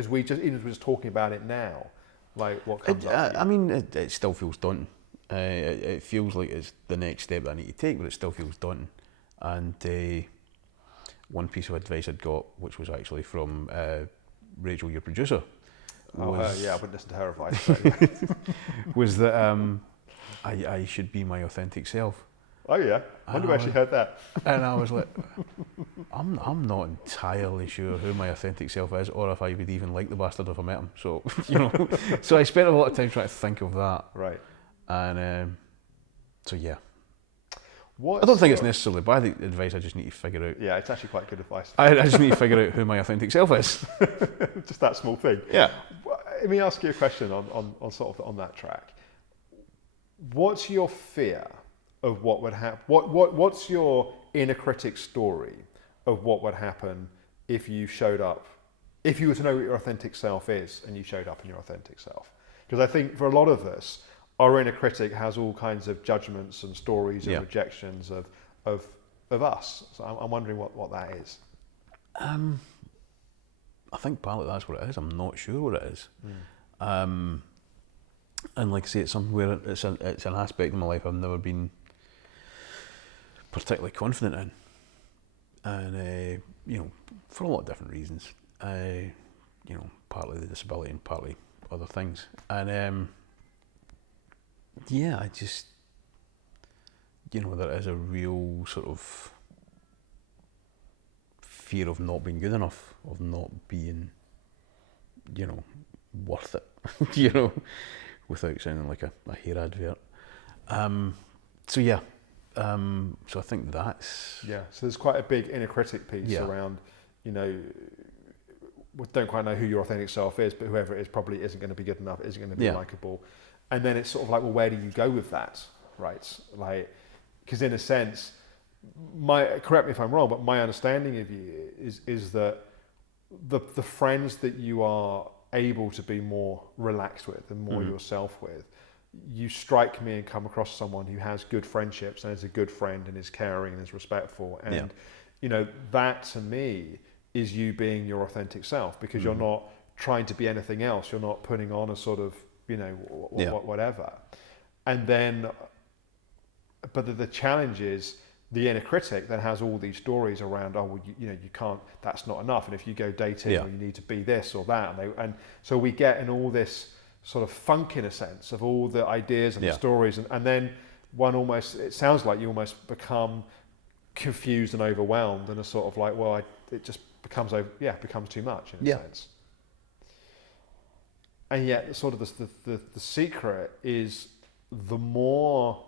as we just even just talking about it now, like what comes up? I mean, it still feels daunting. It feels like it's the next step that I need to take, but it still feels daunting. And one piece of advice I'd got, which was actually from Rachel, your producer, was, I wouldn't listen to her advice. was that I should be my authentic self. Oh yeah, I wonder where she heard that. And I was like, I'm not entirely sure who my authentic self is, or if I would even like the bastard if I met him. So so I spent a lot of time trying to think of that. Right. And so yeah. I don't think it's necessarily bad advice. I just need to figure out. Yeah, it's actually quite good advice. I just need to figure out who my authentic self is. Just that small thing. Yeah. Let me ask you a question on sort of on that track. What's your fear of what would happen? What's your inner critic story of what would happen if you showed up, if you were to know what your authentic self is and you showed up in your authentic self? Because I think for a lot of us, our inner critic has all kinds of judgments and stories and rejections of us. So I'm wondering what that is. I think partly that's what it is. I'm not sure what it is. And like I say, it's somewhere. It's an aspect of my life I've never been particularly confident in, and for a lot of different reasons. Partly the disability and partly other things. And I just, there is a real sort of fear of not being good enough, of not being, worth it, without sounding like a hair advert. So I think that's... Yeah, so there's quite a big inner critic piece around, we don't quite know who your authentic self is, but whoever it is probably isn't going to be good enough, isn't going to be likeable. And then it's sort of like, well, where do you go with that, right? Like, because in a sense, correct me if I'm wrong, but my understanding of you is that the friends that you are able to be more relaxed with and more yourself with, you strike me and come across someone who has good friendships and is a good friend and is caring and is respectful. And, that to me is you being your authentic self, because you're not trying to be anything else. You're not putting on a sort of, whatever. And then, but the challenge is the inner critic that has all these stories around, you can't, that's not enough. And if you go dating, or you need to be this or that. And so we get in all this sort of funk, in a sense, of all the ideas and the stories. And then it sounds like you almost become confused and overwhelmed and are sort of like, it just becomes too much in a sense. And yet sort of the secret is the more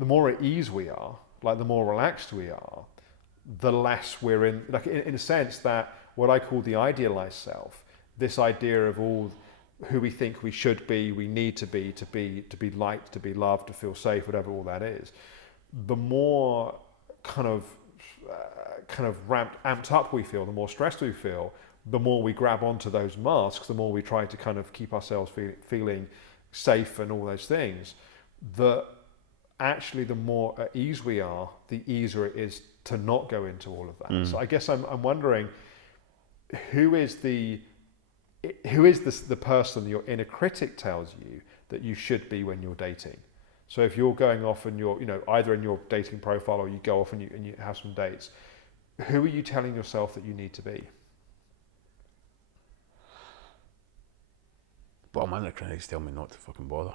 at ease we are, like the more relaxed we are, the less we're in, like in a sense that what I call the idealized self, this idea of all who we think we should be, we need to be liked, to be loved, to feel safe, whatever all that is, the more kind of amped up we feel, the more stressed we feel, the more we grab onto those masks, the more we try to kind of keep ourselves feeling safe and all those things, that actually the more at ease we are, the easier it is to not go into all of that. So I guess I'm wondering, who is the person your inner critic tells you that you should be when you're dating? So if you're going off and you're, either in your dating profile or you go off and you have some dates, who are you telling yourself that you need to be? Well, my inner critics tell me not to fucking bother.